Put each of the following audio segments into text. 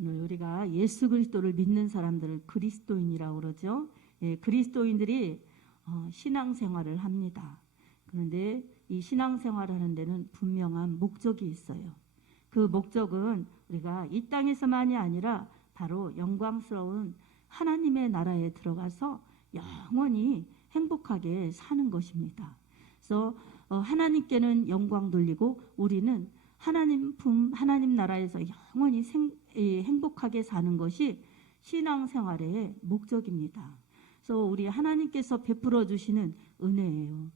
오늘 우리가 예수 그리스도를 믿는 사람들을 그리스도인이라고 그러죠. 예, 그리스도인들이 신앙생활을 합니다. 그런데 이 신앙생활을 하는 데는 분명한 목적이 있어요. 그 목적은 우리가 이 땅에서만이 아니라 바로 영광스러운 하나님의 나라에 들어가서 영원히 행복하게 사는 것입니다. 그래서 하나님께는 영광 돌리고 우리는 하나님 나라에서 영원히 행복하게 사는 것이 신앙생활의 목적입니다. 그래서 우리 하나님께서 베풀어 주시는 은혜예요.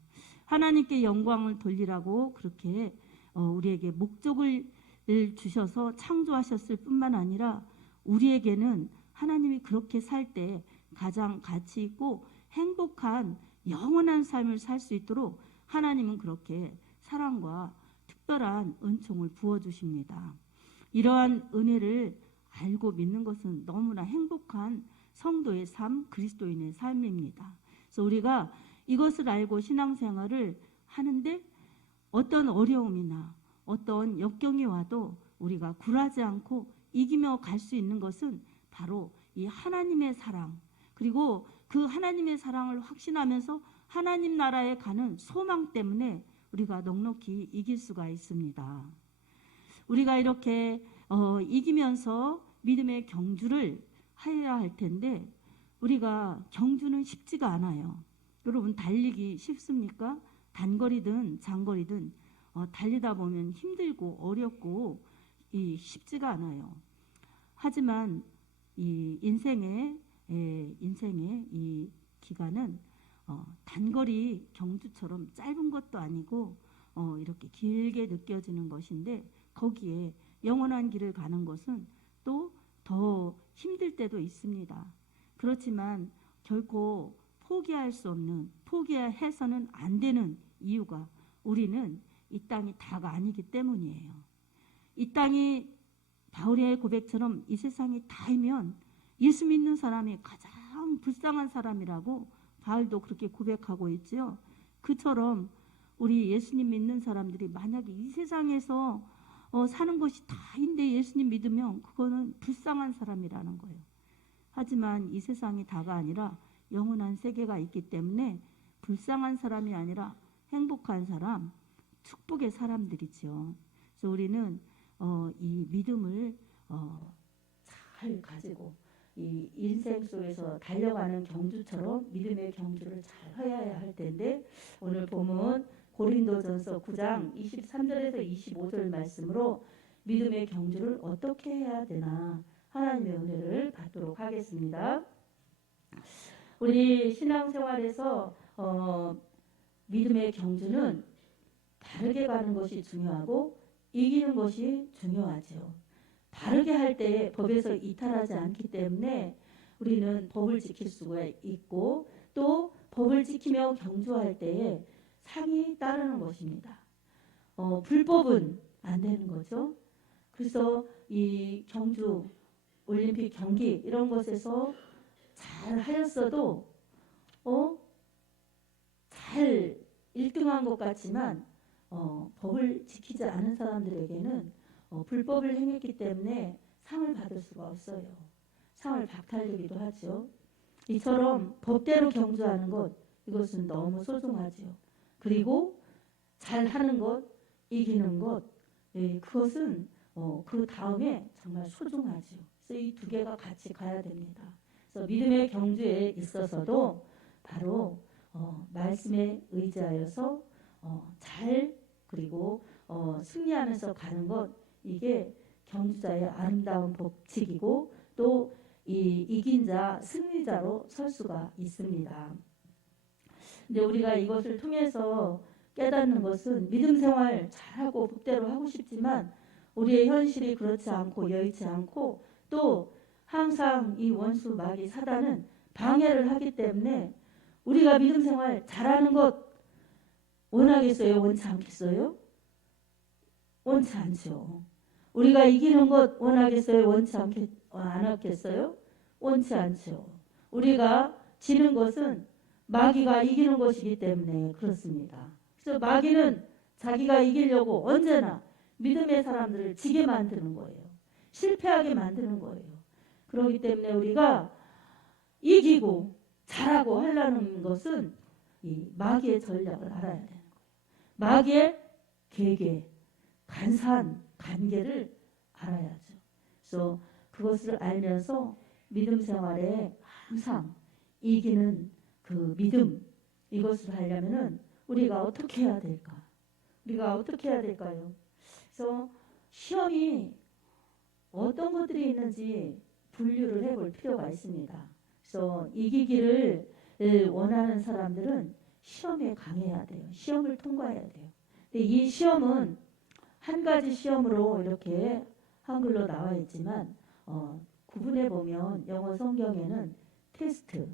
하나님께 영광을 돌리라고 그렇게 우리에게 목적을 주셔서 창조하셨을 뿐만 아니라 우리에게는 하나님이 그렇게 살 때 가장 가치 있고 행복한 영원한 삶을 살 수 있도록 하나님은 그렇게 사랑과 특별한 은총을 부어주십니다. 이러한 은혜를 알고 믿는 것은 너무나 행복한 성도의 삶, 그리스도인의 삶입니다. 그래서 우리가 이것을 알고 신앙생활을 하는데 어떤 어려움이나 어떤 역경이 와도 우리가 굴하지 않고 이기며 갈 수 있는 것은 바로 이 하나님의 사랑, 그리고 그 하나님의 사랑을 확신하면서 하나님 나라에 가는 소망 때문에 우리가 넉넉히 이길 수가 있습니다. 우리가 이렇게 이기면서 믿음의 경주를 해야 할 텐데 우리가 경주는 쉽지가 않아요. 여러분 달리기 쉽습니까? 단거리든 장거리든 달리다 보면 힘들고 어렵고 쉽지가 않아요. 하지만 이 인생의 이 기간은 단거리 경주처럼 짧은 것도 아니고 이렇게 길게 느껴지는 것인데 거기에 영원한 길을 가는 것은 또 더 힘들 때도 있습니다. 그렇지만 결코 포기할 수 없는, 포기해서는 안 되는 이유가 우리는 이 땅이 다가 아니기 때문이에요. 이 땅이 바울의 고백처럼 이 세상이 다이면 예수 믿는 사람이 가장 불쌍한 사람이라고 바울도 그렇게 고백하고 있죠. 그처럼 우리 예수님 믿는 사람들이 만약에 이 세상에서 사는 것이 다인데 예수님 믿으면 그거는 불쌍한 사람이라는 거예요. 하지만 이 세상이 다가 아니라 영원한 세계가 있기 때문에 불쌍한 사람이 아니라 행복한 사람, 축복의 사람들이죠. 그래서 우리는 이 믿음을 잘 가지고 이 인생 속에서 달려가는 경주처럼 믿음의 경주를 잘 해야 할 텐데 오늘 본문 고린도전서 9장 23절에서 25절 말씀으로 믿음의 경주를 어떻게 해야 되나 하나님의 은혜를 받도록 하겠습니다. 우리 신앙생활에서 믿음의 경주는 바르게 가는 것이 중요하고 이기는 것이 중요하죠. 바르게 할 때 법에서 이탈하지 않기 때문에 우리는 법을 지킬 수가 있고 또 법을 지키며 경주할 때에 상이 따르는 것입니다. 불법은 안 되는 거죠. 그래서 이 경주, 올림픽 경기 이런 것에서 잘 하였어도 잘 1등한 것 같지만 법을 지키지 않은 사람들에게는 불법을 행했기 때문에 상을 받을 수가 없어요. 상을 박탈되기도 하죠. 이처럼 법대로 경주하는 것 이것은 너무 소중하죠. 그리고 잘하는 것, 이기는 것 그것은 그 다음에 정말 소중하죠. 그래서 이 두 개가 같이 가야 됩니다. 그래서 믿음의 경주에 있어서도 바로 말씀에 의지하여서 잘 그리고 승리하면서 가는 것 이게 경주자의 아름다운 법칙이고 또 이긴 자 승리자로 설 수가 있습니다. 근데 우리가 이것을 통해서 깨닫는 것은 믿음 생활 잘하고 법대로 하고 싶지만 우리의 현실이 그렇지 않고 여의치 않고 또 항상 이 원수 마귀 사단은 방해를 하기 때문에 우리가 믿음 생활 잘하는 것 원하겠어요? 원치 않겠어요? 원치 않죠. 우리가 이기는 것 원하겠어요? 원치 않겠어요? 원치 않죠. 우리가 지는 것은 마귀가 이기는 것이기 때문에 그렇습니다. 그래서 마귀는 자기가 이기려고 언제나 믿음의 사람들을 지게 만드는 거예요. 실패하게 만드는 거예요. 그렇기 때문에 우리가 이기고 잘하고 하려는 것은 이 마귀의 전략을 알아야 되는 거예요. 마귀의 계계, 간사한 관계를 알아야죠. 그래서 그것을 알면서 믿음 생활에 항상 이기는 그 믿음, 이것을 하려면은 우리가 어떻게 해야 될까? 우리가 어떻게 해야 될까요? 그래서 시험이 어떤 것들이 있는지 분류를 해볼 필요가 있습니다. 그래서 이기기를 원하는 사람들은 시험에 강해야 돼요. 시험을 통과해야 돼요. 근데 이 시험은 한 가지 시험으로 이렇게 한글로 나와 있지만 구분해 보면 영어 성경에는 테스트,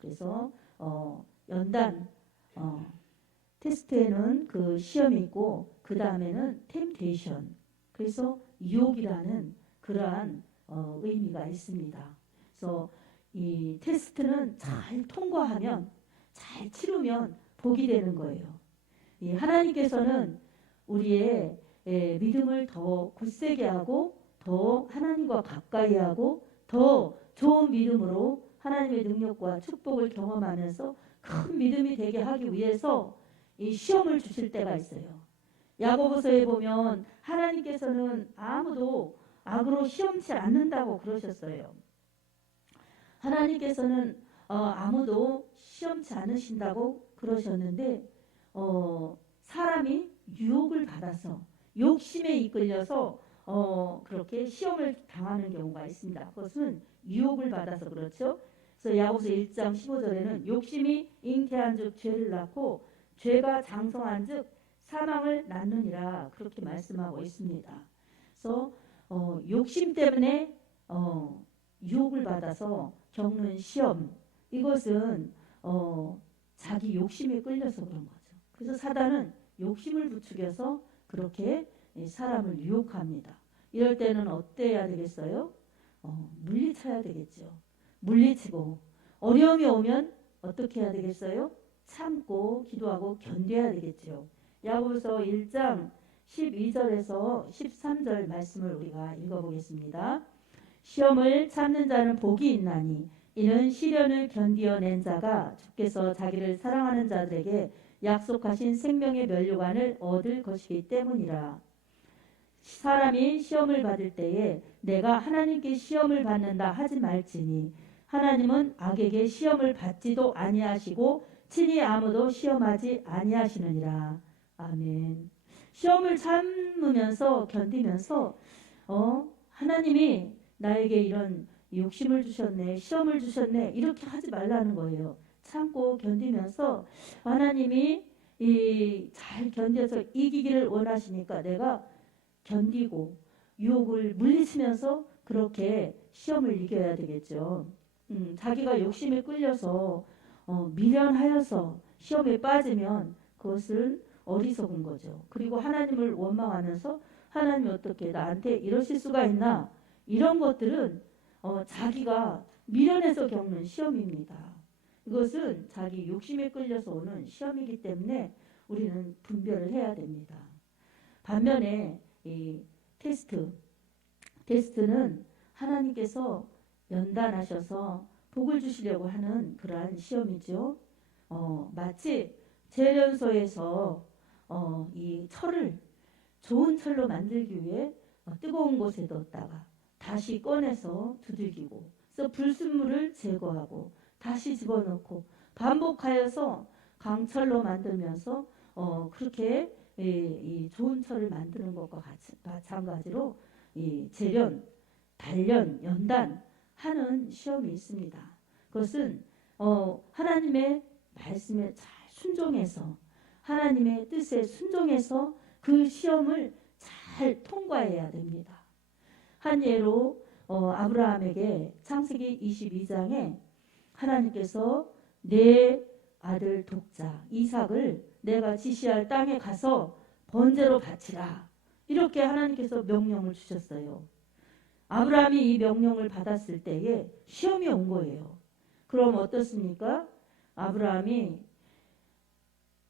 그래서 연단, 테스트에는 그 시험이 있고 그 다음에는 템테이션, 그래서 유혹이라는 그러한 의미가 있습니다. 그래서 이 테스트는 잘 통과하면, 잘 치르면 복이 되는 거예요. 이 하나님께서는 우리의 믿음을 더 굳세게 하고 더 하나님과 가까이 하고 더 좋은 믿음으로 하나님의 능력과 축복을 경험하면서 큰 믿음이 되게 하기 위해서 이 시험을 주실 때가 있어요. 야고보서에 보면 하나님께서는 아무도 악으로 시험치 않는다고 그러셨어요. 하나님께서는 아무도 시험치 않으신다고 그러셨는데 사람이 유혹을 받아서 욕심에 이끌려서 그렇게 시험을 당하는 경우가 있습니다. 그것은 유혹을 받아서 그렇죠. 그래서 야고보서 1장 15절에는 욕심이 잉태한 즉 죄를 낳고 죄가 장성한 즉 사망을 낳느니라, 그렇게 말씀하고 있습니다. 그래서 욕심 때문에 유혹을 받아서 겪는 시험, 이것은 자기 욕심에 끌려서 그런 거죠. 그래서 사단은 욕심을 부추겨서 그렇게 사람을 유혹합니다. 이럴 때는 어때야 되겠어요? 물리쳐야 되겠죠. 물리치고 어려움이 오면 어떻게 해야 되겠어요? 참고 기도하고 견뎌야 되겠죠. 야고보서 1장 12절에서 13절 말씀을 우리가 읽어보겠습니다. 시험을 참는 자는 복이 있나니 이는 시련을 견디어낸 자가 주께서 자기를 사랑하는 자들에게 약속하신 생명의 면류관을 얻을 것이기 때문이라. 사람이 시험을 받을 때에 내가 하나님께 시험을 받는다 하지 말지니 하나님은 악에게 시험을 받지도 아니하시고 친히 아무도 시험하지 아니하시느니라. 아멘. 시험을 참으면서 견디면서 하나님이 나에게 이런 욕심을 주셨네, 시험을 주셨네, 이렇게 하지 말라는 거예요. 참고 견디면서 하나님이 잘 견뎌서 이기기를 원하시니까 내가 견디고 유혹을 물리치면서 그렇게 시험을 이겨야 되겠죠. 자기가 욕심에 끌려서 미련하여서 시험에 빠지면 그것은 어리석은 거죠. 그리고 하나님을 원망하면서 하나님이 어떻게 나한테 이러실 수가 있나, 이런 것들은 자기가 미련해서 겪는 시험입니다. 이것은 자기 욕심에 끌려서 오는 시험이기 때문에 우리는 분별을 해야 됩니다. 반면에 이 테스트는 하나님께서 연단하셔서 복을 주시려고 하는 그러한 시험이죠. 마치 재련소에서 이 철을 좋은 철로 만들기 위해 뜨거운 곳에 넣었다가 다시 꺼내서 두들기고, 그래서 불순물을 제거하고 다시 집어넣고 반복하여서 강철로 만들면서 그렇게 이 좋은 철을 만드는 것과 마찬가지로 이 재련, 단련, 연단 하는 시험이 있습니다. 그것은 하나님의 말씀에 잘 순종해서 하나님의 뜻에 순종해서 그 시험을 잘 통과해야 됩니다. 한 예로 아브라함에게 창세기 22장에 하나님께서 내 아들 독자 이삭을 내가 지시할 땅에 가서 번제로 바치라, 이렇게 하나님께서 명령을 주셨어요. 아브라함이 이 명령을 받았을 때에 시험이 온 거예요. 그럼 어떻습니까? 아브라함이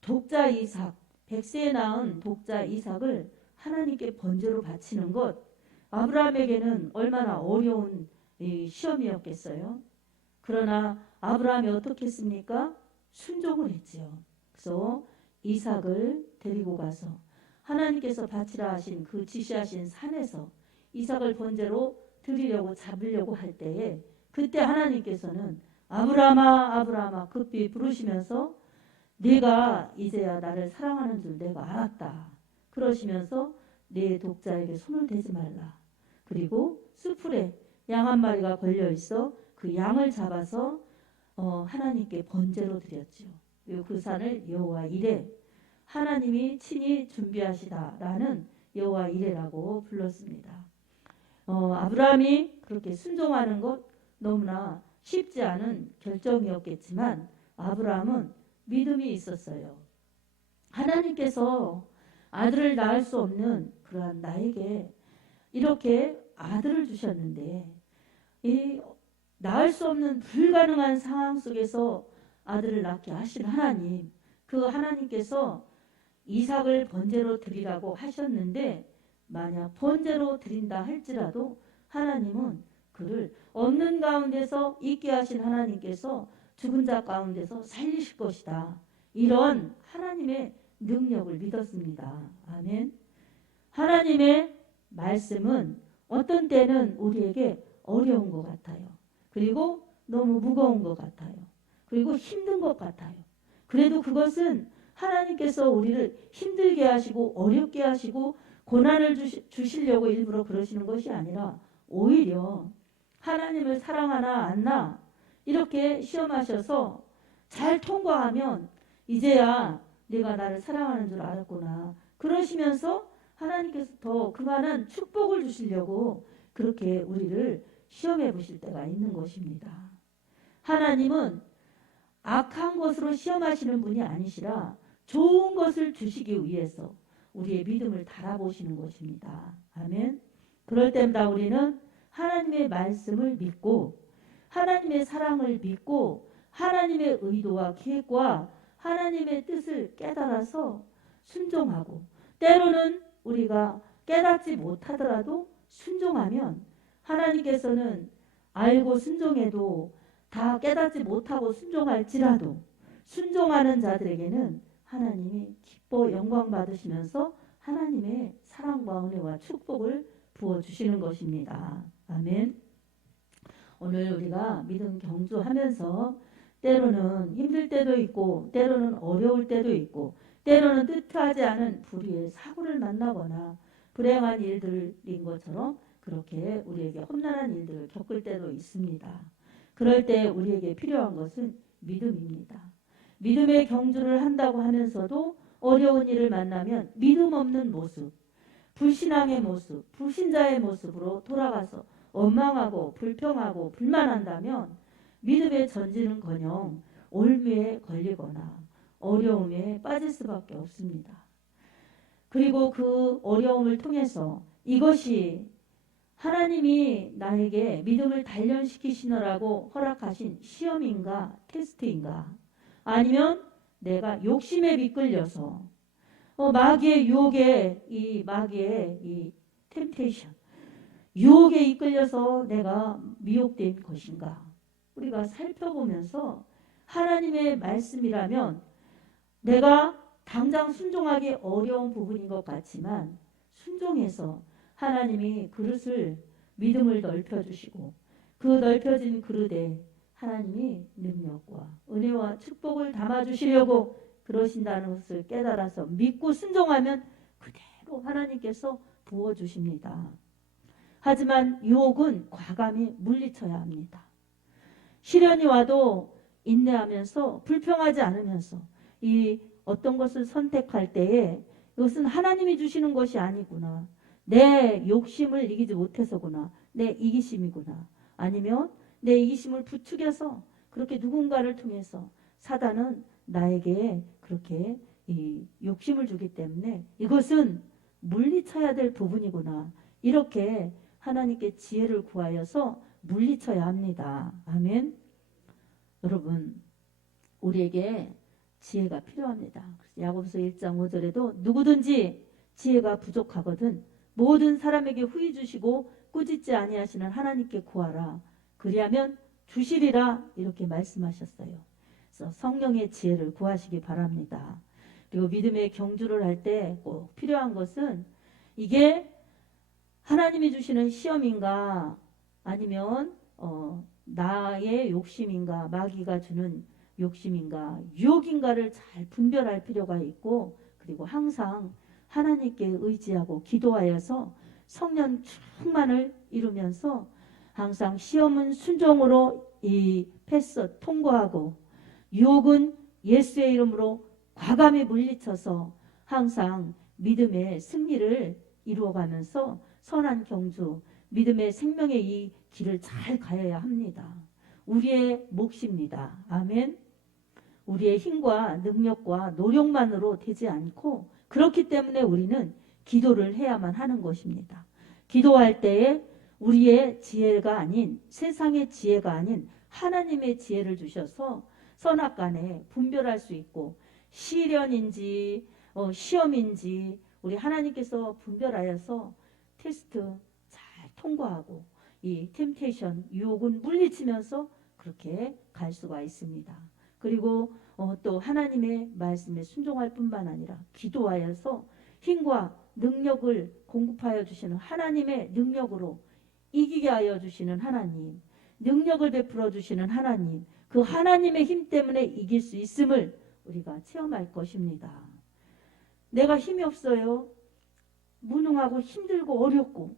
독자 이삭, 100세에 낳은 독자 이삭을 하나님께 번제로 바치는 것, 아브라함에게는 얼마나 어려운 이 시험이었겠어요. 그러나 아브라함이 어떻게 했습니까? 순종을 했지요. 그래서 이삭을 데리고 가서 하나님께서 바치라 하신 그 지시하신 산에서 이삭을 번제로 드리려고 잡으려고 할 때에 그때 하나님께서는 아브라함아 아브라함아 급히 부르시면서 네가 이제야 나를 사랑하는 줄 내가 알았다. 그러시면서 네 독자에게 손을 대지 말라. 그리고 수풀에 양 한 마리가 걸려 있어 그 양을 잡아서 하나님께 번제로 드렸지요. 그리고 그 산을 여호와 이레, 하나님이 친히 준비하시다라는 여호와 이레라고 불렀습니다. 아브라함이 그렇게 순종하는 것 너무나 쉽지 않은 결정이었겠지만 아브라함은 믿음이 있었어요. 하나님께서 아들을 낳을 수 없는 그러한 나에게 이렇게 아들을 주셨는데 이 낳을 수 없는 불가능한 상황 속에서 아들을 낳게 하신 하나님, 그 하나님께서 이삭을 번제로 드리라고 하셨는데 만약 번제로 드린다 할지라도 하나님은 그를 없는 가운데서 있게 하신 하나님께서 죽은 자 가운데서 살리실 것이다. 이런 하나님의 능력을 믿었습니다. 아멘. 하나님의 말씀은 어떤 때는 우리에게 어려운 것 같아요. 그리고 너무 무거운 것 같아요. 그리고 힘든 것 같아요. 그래도 그것은 하나님께서 우리를 힘들게 하시고 어렵게 하시고 고난을 주시려고 일부러 그러시는 것이 아니라 오히려 하나님을 사랑하나 안나 이렇게 시험하셔서 잘 통과하면 이제야 내가 나를 사랑하는 줄 알았구나. 그러시면서 하나님께서 더 그만한 축복을 주시려고 그렇게 우리를 시험해 보실 때가 있는 것입니다. 하나님은 악한 것으로 시험하시는 분이 아니시라 좋은 것을 주시기 위해서 우리의 믿음을 달아보시는 것입니다. 아멘. 그럴 때마다 우리는 하나님의 말씀을 믿고 하나님의 사랑을 믿고 하나님의 의도와 계획과 하나님의 뜻을 깨달아서 순종하고 때로는 우리가 깨닫지 못하더라도 순종하면 하나님께서는 알고 순종해도 다 깨닫지 못하고 순종할지라도 순종하는 자들에게는 하나님이 기뻐 영광 받으시면서 하나님의 사랑과 은혜와 축복을 부어주시는 것입니다. 아멘. 오늘 우리가 믿음 경주하면서 때로는 힘들 때도 있고 때로는 어려울 때도 있고 때로는 뜻하지 않은 불의의 사고를 만나거나 불행한 일들인 것처럼 그렇게 우리에게 험난한 일들을 겪을 때도 있습니다. 그럴 때 우리에게 필요한 것은 믿음입니다. 믿음의 경주를 한다고 하면서도 어려운 일을 만나면 믿음 없는 모습, 불신앙의 모습, 불신자의 모습으로 돌아가서 원망하고 불평하고 불만한다면 믿음의 전진은커녕 올무에 걸리거나 어려움에 빠질 수밖에 없습니다. 그리고 그 어려움을 통해서 이것이 하나님이 나에게 믿음을 단련시키시느라고 허락하신 시험인가 테스트인가 아니면 내가 욕심에 미끌려서 마귀의 유혹에 마귀의 이 템테이션 유혹에 이끌려서 내가 미혹된 것인가 우리가 살펴보면서 하나님의 말씀이라면 내가 당장 순종하기 어려운 부분인 것 같지만 순종해서 하나님이 그릇을 믿음을 넓혀주시고 그 넓혀진 그릇에 하나님이 능력과 은혜와 축복을 담아주시려고 그러신다는 것을 깨달아서 믿고 순종하면 그대로 하나님께서 부어주십니다. 하지만 유혹은 과감히 물리쳐야 합니다. 시련이 와도 인내하면서 불평하지 않으면서 이 어떤 것을 선택할 때에 이것은 하나님이 주시는 것이 아니구나. 내 욕심을 이기지 못해서구나. 내 이기심이구나. 아니면 내 이기심을 부추겨서 그렇게 누군가를 통해서 사단은 나에게 그렇게 이 욕심을 주기 때문에 이것은 물리쳐야 될 부분이구나. 이렇게 하나님께 지혜를 구하여서 물리쳐야 합니다. 아멘. 여러분 우리에게 지혜가 필요합니다. 야고보서 1장 5절에도 누구든지 지혜가 부족하거든 모든 사람에게 후히 주시고 꾸짖지 아니하시는 하나님께 구하라. 그리하면 주시리라. 이렇게 말씀하셨어요. 그래서 성령의 지혜를 구하시기 바랍니다. 그리고 믿음의 경주를 할 때 꼭 필요한 것은 이게 하나님이 주시는 시험인가 아니면 나의 욕심인가 마귀가 주는 욕심인가 유혹인가를 잘 분별할 필요가 있고, 그리고 항상 하나님께 의지하고 기도하여서 성령 충만을 이루면서 항상 시험은 순종으로 이 패스 통과하고 유혹은 예수의 이름으로 과감히 물리쳐서 항상 믿음의 승리를 이루어가면서 선한 경주, 믿음의 생명의 이 길을 잘 가야 합니다. 우리의 몫입니다. 아멘. 우리의 힘과 능력과 노력만으로 되지 않고, 그렇기 때문에 우리는 기도를 해야만 하는 것입니다. 기도할 때에 우리의 지혜가 아닌, 세상의 지혜가 아닌 하나님의 지혜를 주셔서 선악간에 분별할 수 있고, 시련인지 시험인지 우리 하나님께서 분별하여서 테스트 잘 통과하고 이 템테이션 유혹은 물리치면서 그렇게 갈 수가 있습니다. 그리고 또 하나님의 말씀에 순종할 뿐만 아니라 기도하여서 힘과 능력을 공급하여 주시는 하나님의 능력으로 이기게 하여 주시는 하나님, 능력을 베풀어 주시는 하나님, 그 하나님의 힘 때문에 이길 수 있음을 우리가 체험할 것입니다. 내가 힘이 없어요. 무능하고 힘들고 어렵고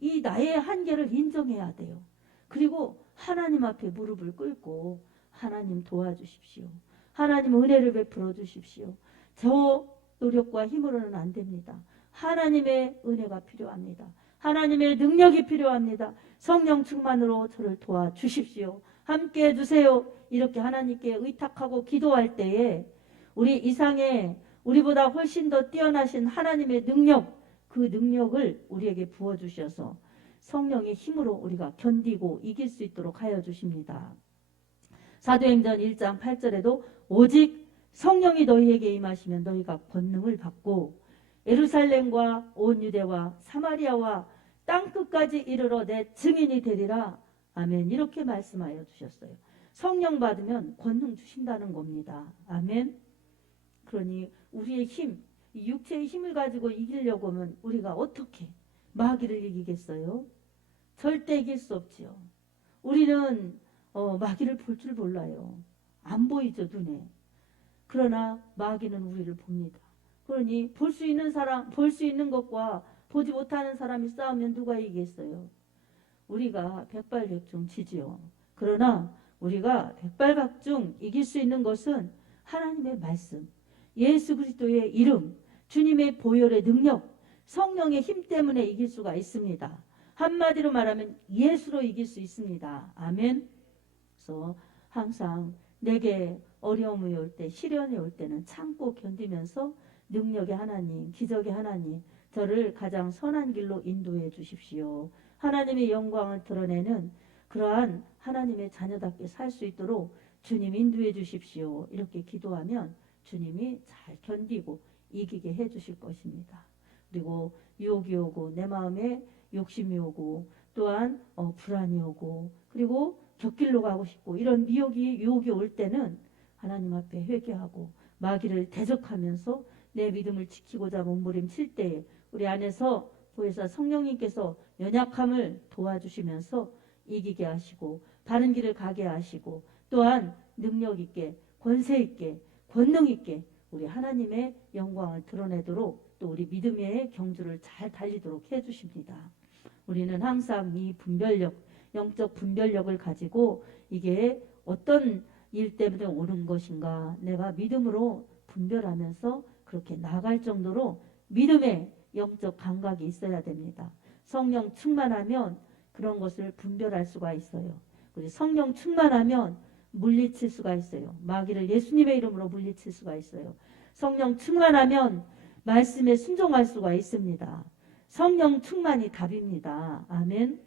이 나의 한계를 인정해야 돼요. 그리고 하나님 앞에 무릎을 꿇고 하나님 도와주십시오. 하나님 은혜를 베풀어 주십시오. 저 노력과 힘으로는 안 됩니다. 하나님의 은혜가 필요합니다. 하나님의 능력이 필요합니다. 성령 충만으로 저를 도와주십시오. 함께 해주세요. 이렇게 하나님께 의탁하고 기도할 때에 우리 이상의 우리보다 훨씬 더 뛰어나신 하나님의 능력, 그 능력을 우리에게 부어주셔서 성령의 힘으로 우리가 견디고 이길 수 있도록 하여 주십니다. 사도행전 1장 8절에도 오직 성령이 너희에게 임하시면 너희가 권능을 받고 예루살렘과 온 유대와 사마리아와 땅끝까지 이르러 내 증인이 되리라. 아멘. 이렇게 말씀하여 주셨어요. 성령 받으면 권능 주신다는 겁니다. 아멘. 그러니 우리의 힘, 육체의 힘을 가지고 이기려고 하면 우리가 어떻게 마귀를 이기겠어요? 절대 이길 수 없지요. 우리는 마귀를 볼 줄 몰라요. 안 보이죠, 눈에. 그러나 마귀는 우리를 봅니다. 그러니 볼 수 있는 사람, 볼 수 있는 것과 보지 못하는 사람이 싸우면 누가 이기겠어요? 우리가 백발백중 지지요. 그러나 우리가 백발백중 이길 수 있는 것은 하나님의 말씀, 예수 그리스도의 이름, 주님의 보혈의 능력, 성령의 힘 때문에 이길 수가 있습니다. 한마디로 말하면 예수로 이길 수 있습니다. 아멘. 그래서 항상 내게 어려움이 올 때, 시련이 올 때는 참고 견디면서 능력의 하나님, 기적의 하나님, 저를 가장 선한 길로 인도해 주십시오. 하나님의 영광을 드러내는 그러한 하나님의 자녀답게 살 수 있도록 주님 인도해 주십시오. 이렇게 기도하면 주님이 잘 견디고 이기게 해 주실 것입니다. 그리고 유혹이 오고 내 마음에 욕심이 오고 또한 불안이 오고 그리고 곁길로 가고 싶고 이런 유혹이 올 때는 하나님 앞에 회개하고 마귀를 대적하면서 내 믿음을 지키고자 몸부림칠 때에 우리 안에서 보혜사 성령님께서 연약함을 도와주시면서 이기게 하시고 바른 길을 가게 하시고 또한 능력 있게 권세 있게 권능 있게 우리 하나님의 영광을 드러내도록 또 우리 믿음의 경주를 잘 달리도록 해주십니다. 우리는 항상 이 분별력, 영적 분별력을 가지고 이게 어떤 일 때문에 오는 것인가 내가 믿음으로 분별하면서 그렇게 나갈 정도로 믿음의 영적 감각이 있어야 됩니다. 성령 충만하면 그런 것을 분별할 수가 있어요. 그리고 성령 충만하면 물리칠 수가 있어요. 마귀를 예수님의 이름으로 물리칠 수가 있어요. 성령 충만하면 말씀에 순종할 수가 있습니다. 성령 충만이 답입니다. 아멘.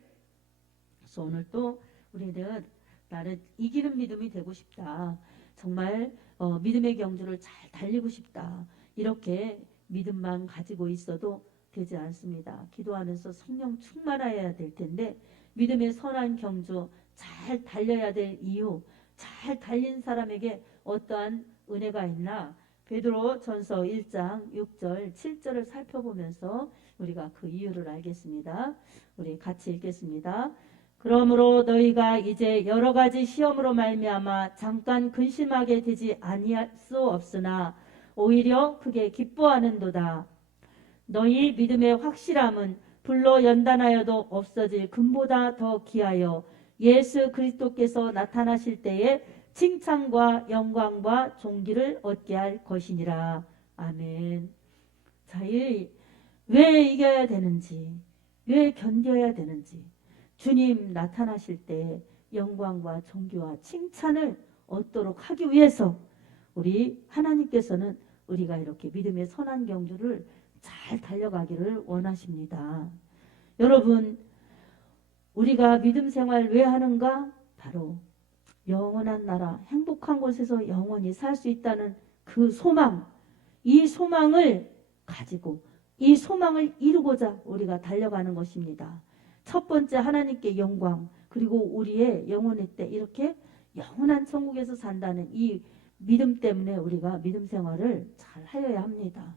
그래서 오늘 또 우리는 나는 이기는 믿음이 되고 싶다. 정말 믿음의 경주를 잘 달리고 싶다. 이렇게 믿음만 가지고 있어도 되지 않습니다. 기도하면서 성령 충만해야 될 텐데 믿음의 선한 경주 잘 달려야 될 이유, 잘 달린 사람에게 어떠한 은혜가 있나? 베드로 전서 1장 6절 7절을 살펴보면서 우리가 그 이유를 알겠습니다. 우리 같이 읽겠습니다. 그러므로 너희가 이제 여러 가지 시험으로 말미암아 잠깐 근심하게 되지 아니할 수 없으나 오히려 크게 기뻐하는도다. 너희 믿음의 확실함은 불로 연단하여도 없어질 금보다 더 귀하여 예수 그리스도께서 나타나실 때에 칭찬과 영광과 존귀를 얻게 할 것이니라. 아멘. 자, 왜 이겨야 되는지, 왜 견뎌야 되는지, 주님 나타나실 때 영광과 존귀와 칭찬을 얻도록 하기 위해서 우리 하나님께서는 우리가 이렇게 믿음의 선한 경주를 잘 달려가기를 원하십니다. 여러분, 우리가 믿음 생활 왜 하는가? 바로 영원한 나라, 행복한 곳에서 영원히 살 수 있다는 그 소망, 이 소망을 가지고 이 소망을 이루고자 우리가 달려가는 것입니다. 첫 번째 하나님께 영광, 그리고 우리의 영혼의 때 이렇게 영원한 천국에서 산다는 이 믿음 때문에 우리가 믿음 생활을 잘 하여야 합니다.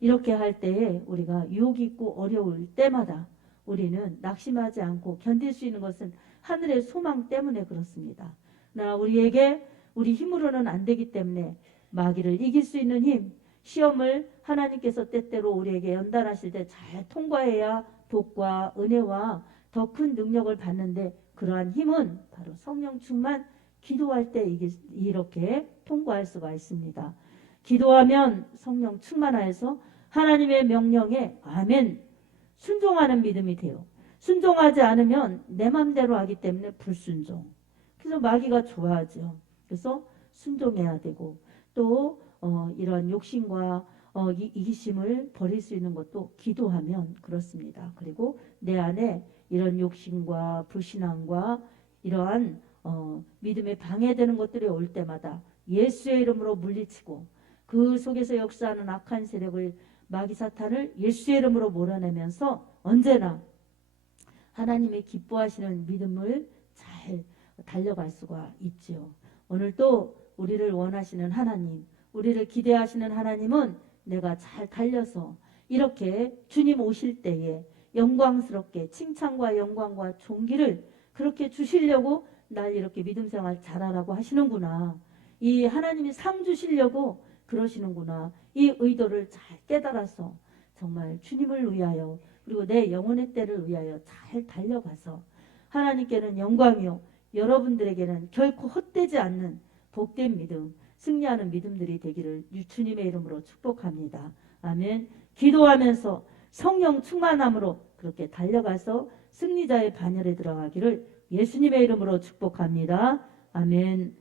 이렇게 할 때에 우리가 유혹이 있고 어려울 때마다 우리는 낙심하지 않고 견딜 수 있는 것은 하늘의 소망 때문에 그렇습니다. 그러나 우리에게 우리 힘으로는 안 되기 때문에 마귀를 이길 수 있는 힘, 시험을 하나님께서 때때로 우리에게 연단하실 때 잘 통과해야 복과 은혜와 더 큰 능력을 받는데 그러한 힘은 바로 성령 충만, 기도할 때 이렇게 통과할 수가 있습니다. 기도하면 성령 충만하여서 하나님의 명령에 아멘 순종하는 믿음이 돼요. 순종하지 않으면 내 맘대로 하기 때문에 불순종. 그래서 마귀가 좋아하죠. 그래서 순종해야 되고 또 이런 욕심과 이기심을 버릴 수 있는 것도 기도하면 그렇습니다. 그리고 내 안에 이런 욕심과 불신앙과 이러한 믿음에 방해되는 것들이 올 때마다 예수의 이름으로 물리치고 그 속에서 역사하는 악한 세력을 마귀 사탄을 예수의 이름으로 몰아내면서 언제나 하나님의 기뻐하시는 믿음을 잘 달려갈 수가 있지요. 오늘도 우리를 원하시는 하나님, 우리를 기대하시는 하나님은 내가 잘 달려서 이렇게 주님 오실 때에 영광스럽게 칭찬과 영광과 존귀를 그렇게 주시려고 날 이렇게 믿음 생활 잘하라고 하시는구나. 이 하나님이 상 주시려고 그러시는구나. 이 의도를 잘 깨달아서 정말 주님을 위하여 그리고 내 영혼의 때를 위하여 잘 달려가서 하나님께는 영광이요 여러분들에게는 결코 헛되지 않는 복된 믿음, 승리하는 믿음들이 되기를 주님의 이름으로 축복합니다. 아멘. 기도하면서 성령 충만함으로 그렇게 달려가서 승리자의 반열에 들어가기를 예수님의 이름으로 축복합니다. 아멘.